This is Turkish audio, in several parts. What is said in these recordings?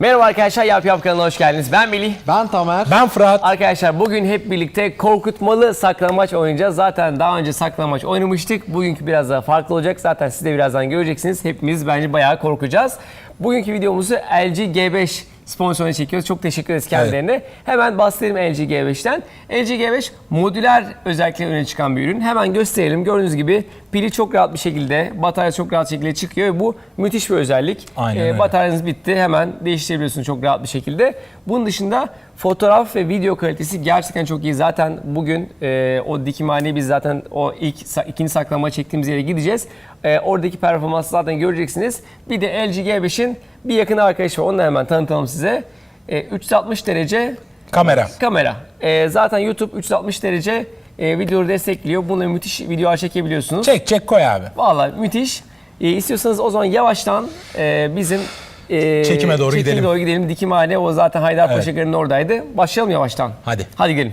Merhaba arkadaşlar Yap Yap kanalına hoş geldiniz. Ben Melih. Ben Tamer. Ben Fırat. Arkadaşlar bugün hep birlikte korkutmalı saklambaç oynayacağız. Zaten daha önce saklambaç oynamıştık. Bugünkü biraz daha farklı olacak. Zaten siz de birazdan göreceksiniz. Hepimiz bence bayağı korkacağız. Bugünkü videomuzu LG G5 sponsoruna çekiyoruz. Çok teşekkür ederiz kendilerine. Hemen bahsedelim LG G5'ten. LG G5 modüler özellikle öne çıkan bir ürün. Hemen gösterelim. Gördüğünüz gibi pili çok rahat bir şekilde, batarya çok rahat şekilde çıkıyor ve bu müthiş bir özellik. Aynen Ee, bataryanız bitti. Hemen değiştirebiliyorsunuz çok rahat bir şekilde. Bunun dışında fotoğraf ve video kalitesi gerçekten çok iyi. Zaten bugün e, o dikimhaneyi biz zaten o ilk ikinci saklama çektiğimiz yere gideceğiz. E, oradaki performansı zaten göreceksiniz. Bir de LG G5'in bir yakın arkadaşı var. Onu da hemen tanıtalım size. E, 360 derece Kamera. kamera. E, zaten YouTube 360 derece e, videoyu destekliyor. Bununla müthiş videolar çekebiliyorsunuz. Çek çek koy abi. Vallahi müthiş. E, istiyorsanız o zaman yavaştan e, bizim e, Çekime doğru gidelim. doğru gidelim. Dikimhane o zaten Haydarpaşa Evet. Garı'nın oradaydı. Başlayalım yavaştan. Hadi. Hadi gelin.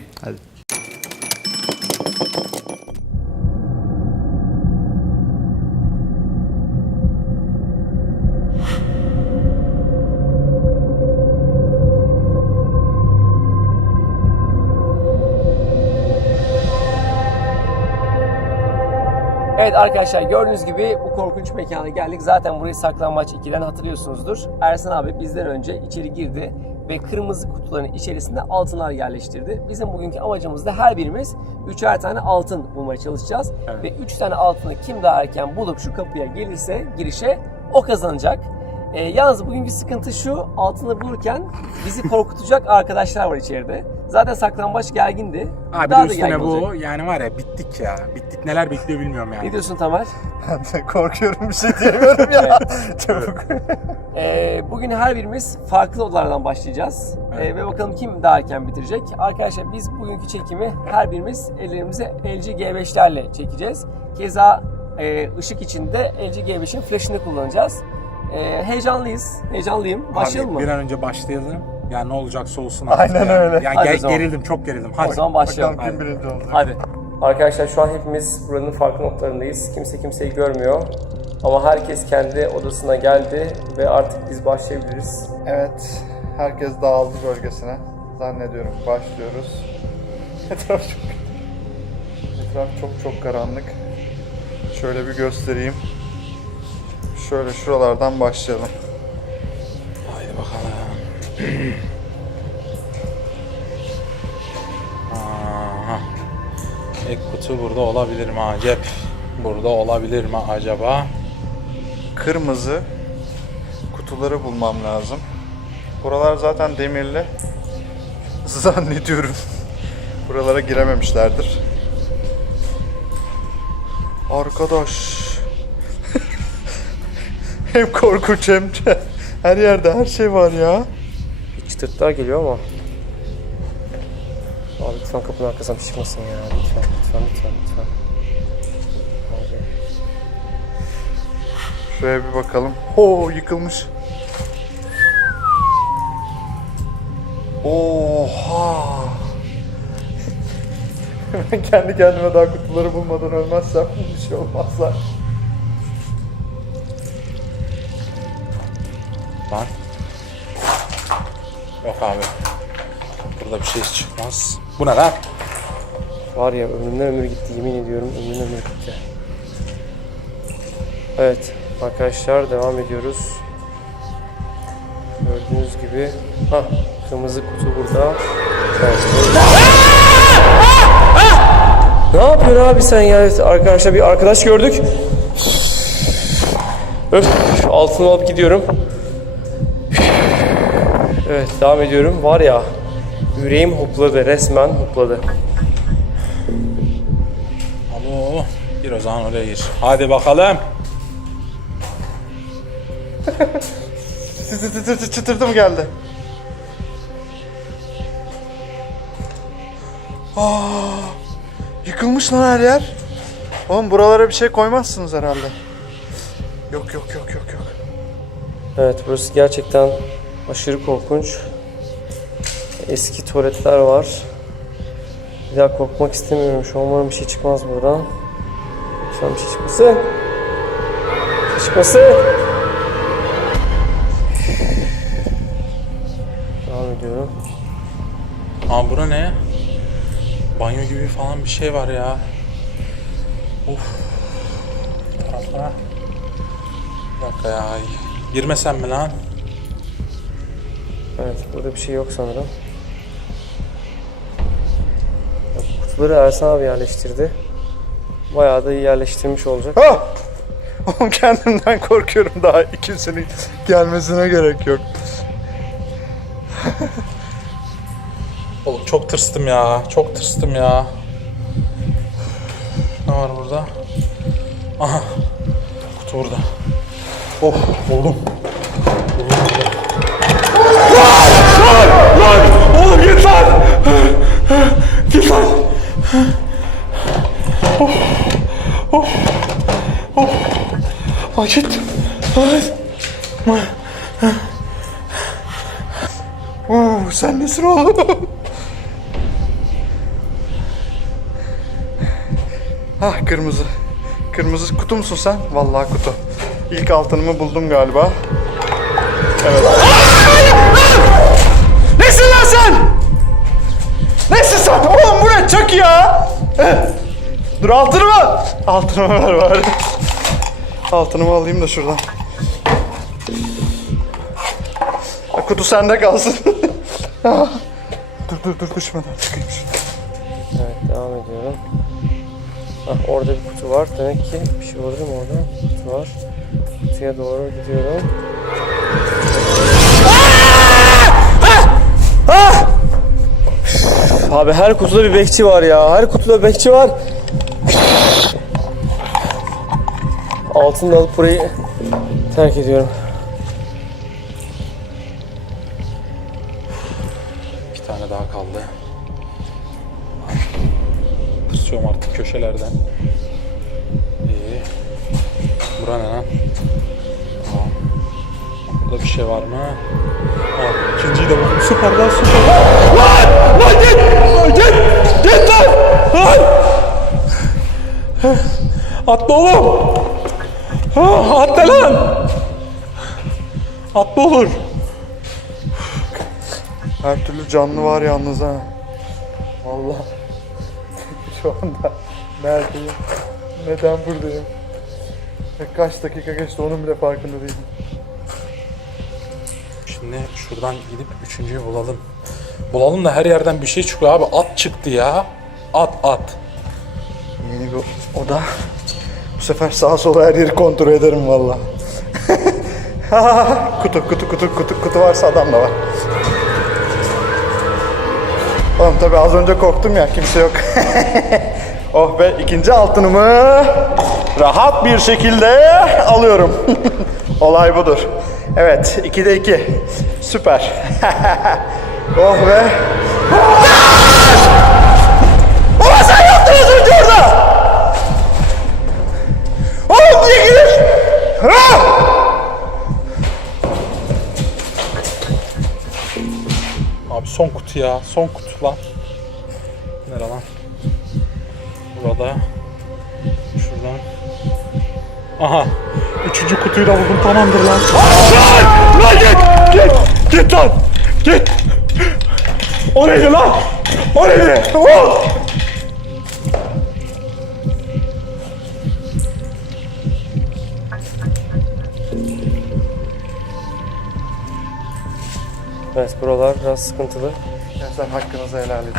Evet arkadaşlar gördüğünüz gibi bu korkunç mekana geldik. Zaten burayı saklanmaç 2'den hatırlıyorsunuzdur. Ersan abi bizden önce içeri girdi ve kırmızı kutuların içerisinde altınlar yerleştirdi. Bizim bugünkü amacımız da her birimiz üçer tane altın bulmaya çalışacağız. Ve üç tane altını kim daha erken bulup şu kapıya gelirse girişe o kazanacak. Ee, yalnız bugünkü sıkıntı şu, altını bulurken bizi korkutacak arkadaşlar var içeride. Zaten saklambaç gergindi. Abi Daha da üstüne gergin bu olacak. yani var ya bittik ya. Bittik neler bekliyor bilmiyorum yani. Ne diyorsun Tamer? Korkuyorum bir şey diyemiyorum ya. Çabuk. Ee, bugün her birimiz farklı odalardan başlayacağız. Ee, ve bakalım kim daha erken bitirecek. Arkadaşlar biz bugünkü çekimi her birimiz ellerimize LG G5'lerle çekeceğiz. Keza e, ışık için de LG G5'in flash'ını kullanacağız. Ee, heyecanlıyız. Heyecanlıyım. Başlayalım Abi, mı? Bir an önce başlayalım. Yani ne olacaksa olsun artık Aynen ya. öyle. Yani Hadi ge- o zaman. gerildim çok gerildim. O Hadi. zaman başlayalım. Bakalım kim birinci olacak. Hadi. Arkadaşlar şu an hepimiz buranın farklı noktalarındayız. Kimse kimseyi görmüyor. Ama herkes kendi odasına geldi ve artık biz başlayabiliriz. Evet. Herkes dağıldı bölgesine. Zannediyorum başlıyoruz. Etraf çok Etraf çok çok karanlık. Şöyle bir göstereyim. Şöyle şuralardan başlayalım. Haydi bakalım. Ek kutu burada olabilir mi acep? Burada olabilir mi acaba? Kırmızı kutuları bulmam lazım. Buralar zaten demirli. Zannediyorum. Buralara girememişlerdir. Arkadaş. hem korkunç hem de her yerde her şey var ya. Bir çıtırtılar geliyor ama. Lütfen kapının arkasından çıkmasın ya. Lütfen, lütfen, lütfen, lütfen. Abi. Şuraya bir bakalım. Oo yıkılmış. Oha. kendi kendime daha kutuları bulmadan ölmezsem bir şey olmazlar. Lan. Yok abi. Burada bir şey çıkmaz. Bu ne lan? Var ya ömrümden ömür gitti yemin ediyorum ömrümden ömür gitti. Evet arkadaşlar devam ediyoruz. Gördüğünüz gibi ha kırmızı kutu burada. Evet. Ne yapıyorsun abi sen ya? Arkadaşlar bir arkadaş gördük. Öf altını alıp gidiyorum. Evet devam ediyorum. Var ya yüreğim hopladı resmen hopladı. Alo. Gir o zaman oraya gir. Hadi bakalım. Çıtır çıtır çıtır çıtırdı mı geldi? Aa, yıkılmış lan her yer. Oğlum buralara bir şey koymazsınız herhalde. Yok yok yok yok yok. Evet burası gerçekten aşırı korkunç. Eski tuvaletler var. Bir daha korkmak istemiyorum. Şu umarım bir şey çıkmaz buradan. Lütfen bir şey çıkmasın. Bir şey çıkmasın. ediyorum. Aa bura ne? Banyo gibi falan bir şey var ya. Of. Tarafa. Bir dakika ya. Girmesem mi lan? Evet burada bir şey yok sanırım. Kutuları Ersan abi yerleştirdi. Bayağı da iyi yerleştirmiş olacak. Ah! Oğlum kendimden korkuyorum daha kimsenin gelmesine gerek yok. Oğlum çok tırstım ya. Çok tırstım ya. Ne var burada? Aha. Kutu burada. Oh buldum. Buldum burada. Lan! Lan! Oğlum git lan! Git lan! Oh! Oh! Oh! Ay git! Ay! Uuu sen nesin oğlum? Hah kırmızı. Kırmızı kutu musun sen? Vallahi kutu. İlk altınımı buldum galiba. Evet. Nesin lan sen? Nesin sen? Çok ya? Eh. Dur altını mı? Altını ver bari. Altınımı alayım da şuradan. Kutu sende kalsın. Dur dur dur düşmeden çıkayım şuradan. Evet devam ediyorum. Ah, orada bir kutu var. Demek ki bir şey olabilir mi orada? Kutu var. Kutuya doğru gidiyorum. Abi her kutuda bir bekçi var ya. Her kutuda bekçi var. Altını alıp burayı terk ediyorum. İki tane daha kaldı. Tırsıyorum artık köşelerden. İyi. Bura ne lan? Burada bir şey var mı? Aa, ikinciyi de. Süper lan süper. Lan! Lan git! Git! Git lan! Lan! Atla oğlum! Ha, atla lan! Atla olur. Her türlü canlı var yalnız ha. Vallahi. Şu anda neredeyim? Neden buradayım? Ve kaç dakika geçti onun bile farkında değilim. Şimdi şuradan gidip üçüncüyü bulalım. Bulalım da her yerden bir şey çıkıyor abi. At çıktı ya. At at. Yeni bir oda. Bu sefer sağa sola her yeri kontrol ederim valla. kutu kutu kutu kutu kutu varsa adam da var. Oğlum tabi az önce korktum ya kimse yok. oh be ikinci altınımı rahat bir şekilde alıyorum. Olay budur. Evet 2'de 2. Süper. oh be. Ulan sen yaptın az önce orada. Oğlum niye gidiyorsun? Ha! Abi son kutu ya. Son kutu lan. Nere lan? Burada. Aha. Üçüncü kutuyu da buldum tamamdır lan. Lan! Lan git! Git! Git lan! Git! O neydi lan? O neydi? Oh! Evet buralar biraz sıkıntılı. Ya sen hakkınızı helal edin.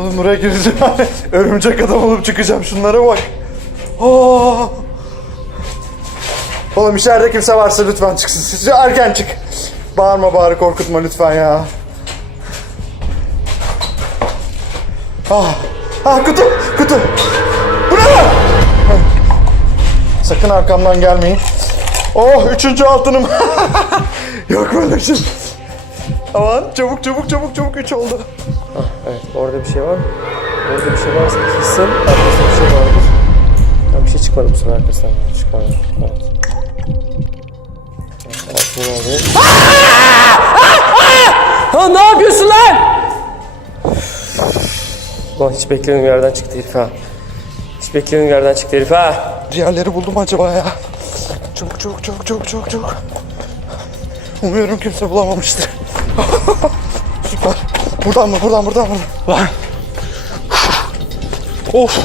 Oğlum buraya gireceğim. Örümcek adam olup çıkacağım. Şunlara bak. Aa! Oğlum içeride kimse varsa lütfen çıksın. Siz erken çık. Bağırma bari korkutma lütfen ya. Ah, ah kutu, kutu. Bu ne? Sakın arkamdan gelmeyin. Oh üçüncü altınım. Yok böyle şey. Aman çabuk çabuk çabuk çabuk üç oldu. Evet orada bir şey var. Orada bir şey varsa kesin arkasında bir şey vardır. Ya bir şey çıkmadı bu sefer arkasından. Çıkmadı. Evet, altını alayım. Ha ne yapıyorsun lan? Ulan hiç beklemediğim yerden çıktı herif ha. Hiç beklemediğim yerden çıktı herif ha. Diğerleri buldum acaba ya. Çok çok çok çok çok çok. Umuyorum kimse bulamamıştır. Süper. Buradan mı? Buradan buradan mı? Lan. Of.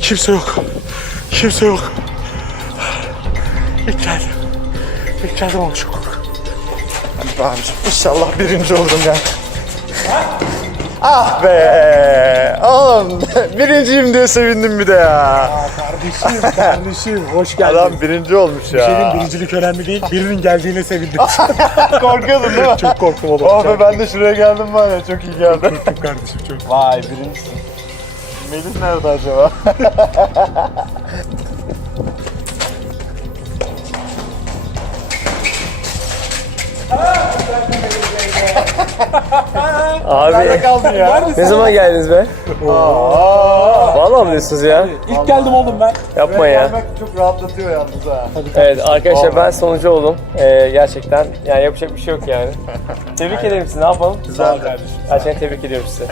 Kimse yok. Kimse yok. İlk geldim. İlk geldim ama çok. Abiciğim inşallah birinci olurum ya. Ah be! Oğlum birinciyim diye sevindim bir de ya. Kardeşim, kardeşim hoş geldin. Adam birinci olmuş ya. Senin birincilik önemli değil. Birinin geldiğine sevindim. Korkuyordun değil mi? çok korktum oğlum. Oh be ben de şuraya geldim var ya çok iyi geldi. korktum kardeşim çok. Vay birincisin. Melis nerede acaba? Abi Nerede kaldın ya? ne zaman geldiniz be? Vallahi mı diyorsunuz ya? İlk geldim oğlum ben. Yapma ya. Gelmek çok rahatlatıyor yalnız ha. Evet arkadaşlar ben sonucu oldum. Ee, gerçekten yani yapacak bir şey yok yani. Tebrik ederim sizi ne yapalım? Sağ ol kardeşim. Gerçekten tebrik ediyorum sizi.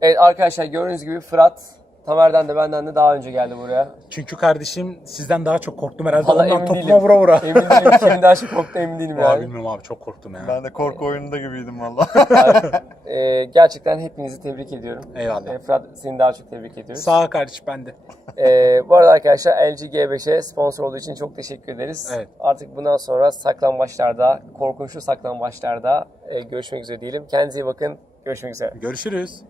Evet arkadaşlar gördüğünüz gibi Fırat Tamer'den de benden de daha önce geldi buraya. Çünkü kardeşim sizden daha çok korktum herhalde. Vallahi Ondan emin topuma değilim. vura vura. Emin değilim. Kimin daha çok korktu emin değilim Abi yani. bilmiyorum abi çok korktum ya. Ben de korku oyununda gibiydim valla. Ee, gerçekten hepinizi tebrik ediyorum. Eyvallah. Ee, Fırat seni daha çok tebrik ediyoruz. Sağ ol kardeşim ben de. Ee, bu arada arkadaşlar LG G5'e sponsor olduğu için çok teşekkür ederiz. Evet. Artık bundan sonra saklambaçlarda, korkunçlu saklambaçlarda e, görüşmek üzere diyelim. Kendinize iyi bakın. Görüşmek üzere. Görüşürüz.